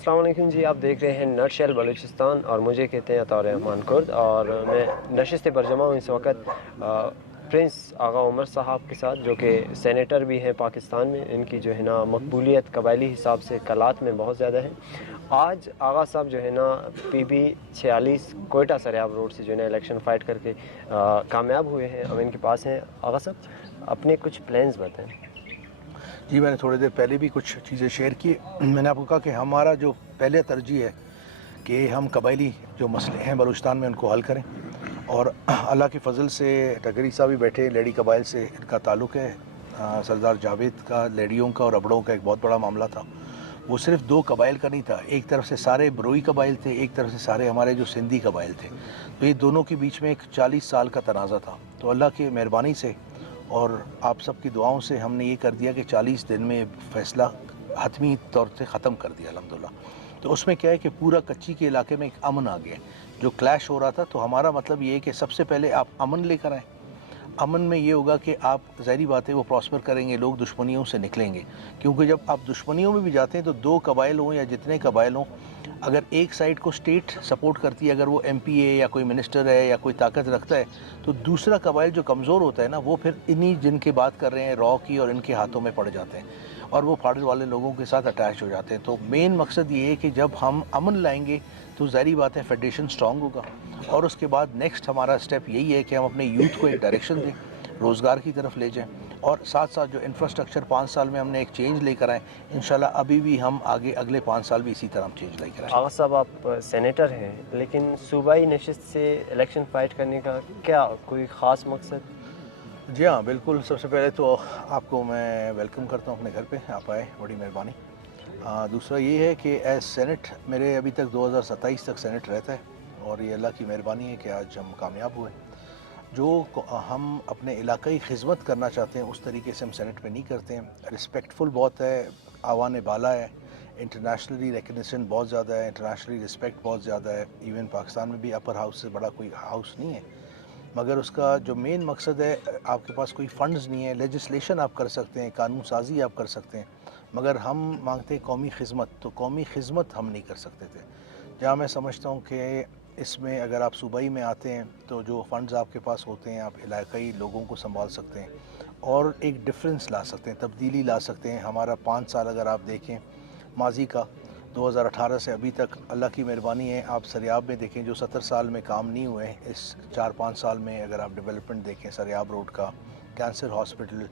السلام علیکم جی، آپ دیکھ رہے ہیں نٹ شیل بلوچستان اور مجھے کہتے ہیں عطاء الرحمان کرد، اور میں نشست برجمہ ہوں اس وقت پرنس آغا عمر صاحب کے ساتھ، جو کہ سینیٹر بھی ہیں پاکستان میں۔ ان کی جو ہے نا مقبولیت قبائلی حساب سے کلات میں بہت زیادہ ہے۔ آج آغا صاحب جو ہے نا پی بی 46 کوئٹہ سریاب روڈ سے جو ہے نا الیکشن فائٹ کر کے کامیاب ہوئے ہیں۔ اب ان کے پاس ہیں آغا صاحب، اپنے کچھ پلانز بتائیں۔ جی، میں نے تھوڑی دیر پہلے بھی کچھ چیزیں شیئر کی۔ میں نے آپ کو کہا کہ ہمارا جو پہلے ترجیح ہے کہ ہم قبائلی جو مسئلے ہیں بلوچستان میں ان کو حل کریں، اور اللہ کے فضل سے ٹکری صاحب بھی بیٹھے، لیڈی قبائل سے ان کا تعلق ہے۔ سردار جاوید کا لیڈیوں کا اور ابڑوں کا ایک بہت بڑا معاملہ تھا۔ وہ صرف دو قبائل کا نہیں تھا، ایک طرف سے سارے بروئی قبائل تھے، ایک طرف سے سارے ہمارے جو سندھی قبائل تھے۔ تو یہ دونوں کے بیچ میں ایک 40 سال کا تنازع تھا۔ تو اللہ کی مہربانی سے اور آپ سب کی دعاؤں سے ہم نے یہ کر دیا کہ 40 دن میں فیصلہ حتمی طور سے ختم کر دیا الحمدللہ۔ تو اس میں کیا ہے کہ پورا کچی کے علاقے میں ایک امن آ گیا جو کلیش ہو رہا تھا۔ تو ہمارا مطلب یہ ہے کہ سب سے پہلے آپ امن لے کر آئیں۔ امن میں یہ ہوگا کہ آپ ظاہری بات ہے وہ پراسپر کریں گے، لوگ دشمنیوں سے نکلیں گے، کیونکہ جب آپ دشمنیوں میں بھی جاتے ہیں تو دو قبائل ہوں یا جتنے قبائل ہوں، اگر ایک سائڈ کو اسٹیٹ سپورٹ کرتی ہے، اگر وہ ایم پی ہے یا کوئی منسٹر ہے یا کوئی طاقت رکھتا ہے، تو دوسرا قبائل جو کمزور ہوتا ہے نا، وہ پھر انہی جن کی بات کر رہے ہیں را کی اور ان کے ہاتھوں میں پڑ جاتے ہیں اور وہ پھاڑ والے لوگوں کے ساتھ اٹیچ ہو جاتے ہیں۔ تو مین مقصد یہ ہے کہ جب ہم امن لائیں گے تو ظاہری بات ہے فیڈریشن سٹرانگ ہوگا، اور اس کے بعد نیکسٹ ہمارا سٹیپ یہی ہے کہ ہم اپنے یوتھ کو ایک ڈائریکشن دیں، روزگار کی طرف لے جائیں، اور ساتھ ساتھ جو انفراسٹرکچر 5 سال میں ہم نے ایک چینج لے کر آئے، انشاءاللہ ابھی بھی ہم آگے اگلے 5 سال بھی اسی طرح ہم چینج لے کر آئیں۔ آغا صاحب، آپ سینیٹر ہیں، لیکن صوبائی نشست سے الیکشن فائٹ کرنے کا کیا کوئی خاص مقصد؟ جی ہاں، بالکل۔ سب سے پہلے تو آپ کو میں ویلکم کرتا ہوں اپنے گھر پہ، آپ آئے، بڑی مہربانی۔ دوسرا یہ ہے کہ ایز سینٹ میرے ابھی تک 2027 تک سینٹ رہتا ہے، اور یہ اللہ کی مہربانی ہے کہ آج ہم کامیاب ہوئے۔ جو ہم اپنے علاقائی خدمت کرنا چاہتے ہیں اس طریقے سے ہم سینٹ میں نہیں کرتے ہیں۔ رسپیکٹفل بہت ہے، آوان بالا ہے، انٹرنیشنلی ریکگنیشن بہت زیادہ ہے، انٹرنیشنلی رسپیکٹ بہت زیادہ ہے۔ ایون پاکستان میں بھی اپر ہاؤس سے بڑا کوئی ہاؤس نہیں ہے، مگر اس کا جو مین مقصد ہے، آپ کے پاس کوئی فنڈز نہیں ہے، لیجسلیشن آپ کر سکتے ہیں، قانون سازی آپ کر سکتے ہیں، مگر ہم مانگتے ہیں قومی خدمت۔ تو قومی خدمت ہم نہیں کر سکتے تھے، جہاں میں سمجھتا ہوں کہ اس میں اگر آپ صوبائی میں آتے ہیں تو جو فنڈز آپ کے پاس ہوتے ہیں، آپ علاقائی لوگوں کو سنبھال سکتے ہیں اور ایک ڈفرینس لا سکتے ہیں، تبدیلی لا سکتے ہیں۔ ہمارا 5 سال اگر آپ دیکھیں ماضی کا، 2018 سے ابھی تک، اللہ کی مہربانی ہے۔ آپ سریاب میں دیکھیں جو 70 سال میں کام نہیں ہوئے، اس 4-5 سال میں اگر آپ ڈیولپمنٹ دیکھیں، سریاب روڈ کا، کینسر ہاسپٹل،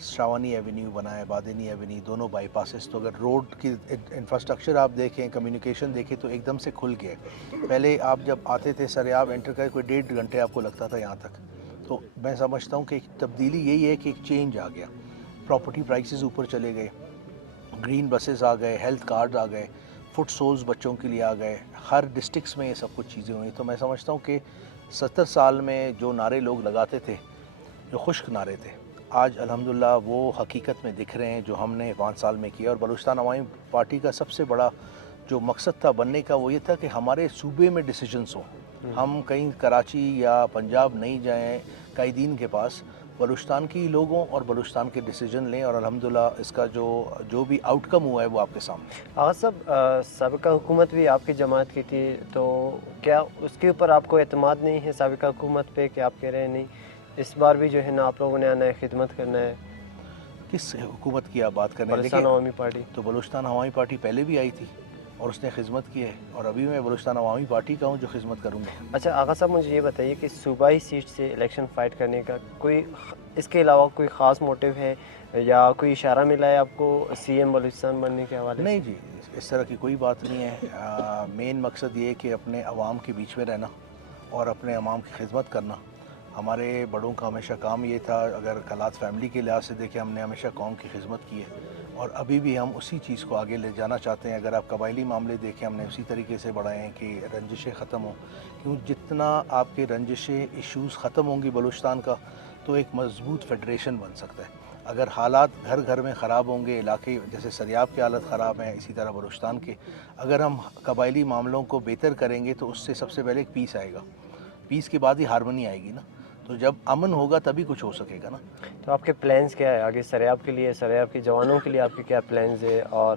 شاوانی ایونیو بنا ہے، بادینی ایونیو، دونوں بائی پاسز، تو اگر روڈ کی انفراسٹرکچر آپ دیکھیں، کمیونیکیشن دیکھیں تو ایک دم سے کھل گیا ہے۔ پہلے آپ جب آتے تھے سریاب انٹر کر کوئی 1.5 گھنٹے آپ کو لگتا تھا یہاں تک۔ تو میں سمجھتا ہوں کہ ایک تبدیلی یہی ہے کہ ایک چینج آ گیا، پراپرٹی پرائسز اوپر چلے گئے، گرین بسز آ گئے، ہیلتھ کارڈ آ گئے، فٹ سولز بچوں کے لیے آ گئے، ہر ڈسٹرکٹس میں یہ سب کچھ چیزیں ہوئی۔ تو میں سمجھتا ہوں کہ 70 سال میں جو نعرے لوگ لگاتے تھے، جو خشک نعرے تھے، آج الحمدللہ وہ حقیقت میں دکھ رہے ہیں جو ہم نے 5 سال میں کیا۔ اور بلوچستان عوامی پارٹی کا سب سے بڑا جو مقصد تھا بننے کا، وہ یہ تھا کہ ہمارے صوبے میں ڈیسیجنز ہوں، ہم کہیں کراچی یا پنجاب نہیں جائیں قائدین کے پاس، بلوچستان کی لوگوں اور بلوچستان کے ڈیسیجن لیں، اور الحمدللہ اس کا جو بھی آؤٹ کم ہوا ہے وہ آپ کے سامنے۔ آغا صاحب، سابقہ حکومت بھی آپ کی جماعت کی تھی، تو کیا اس کے اوپر آپ کو اعتماد نہیں ہے سابقہ حکومت پہ، کہ آپ کہہ رہے ہیں نہیں اس بار بھی جو ہے نا آپ لوگوں نے آنا ہے، خدمت کرنا ہے؟ کس حکومت کی آپ بات کر رہے ہیں؟ بلوچستان عوامی پارٹی۔ تو بلوچستان عوامی پارٹی پہلے بھی آئی تھی اور اس نے خدمت کی ہے، اور ابھی میں بلوچستان عوامی پارٹی کا ہوں جو خدمت کروں گا۔ اچھا آغا صاحب، مجھے یہ بتائیے کہ صوبائی سیٹ سے الیکشن فائٹ کرنے کا کوئی اس کے علاوہ کوئی خاص موٹیو ہے، یا کوئی اشارہ ملا ہے آپ کو سی ایم بلوچستان بننے کے حوالے سے؟ نہیں جی، اس طرح کی کوئی بات نہیں ہے۔ مین مقصد یہ ہے کہ اپنے عوام کے بیچ میں رہنا اور اپنے عوام کی خدمت کرنا۔ ہمارے بڑوں کا ہمیشہ کام یہ تھا، اگر کلات فیملی کے لحاظ سے دیکھیں، ہم نے ہمیشہ قوم کی خدمت کی ہے، اور ابھی بھی ہم اسی چیز کو آگے لے جانا چاہتے ہیں۔ اگر آپ قبائلی معاملے دیکھیں، ہم نے اسی طریقے سے بڑھائے ہیں کہ رنجشیں ختم ہوں، کیوں جتنا آپ کے رنجشیں ایشوز ختم ہوں گی بلوچستان کا، تو ایک مضبوط فیڈریشن بن سکتا ہے۔ اگر حالات گھر گھر میں خراب ہوں گے، علاقے جیسے سریاب کے حالت خراب ہیں، اسی طرح بلوچستان کے، اگر ہم قبائلی معاملوں کو بہتر کریں گے تو اس سے سب سے پہلے ایک پیس آئے گا، پیس کے بعد ہی ہارمنی آئے گی نا۔ تو جب امن ہوگا تبھی کچھ ہو سکے گا نا۔ تو آپ کے پلانز کیا ہے آگے سریاب کے لیے، سریاب کے جوانوں کے لیے آپ کے کیا پلانز ہے، اور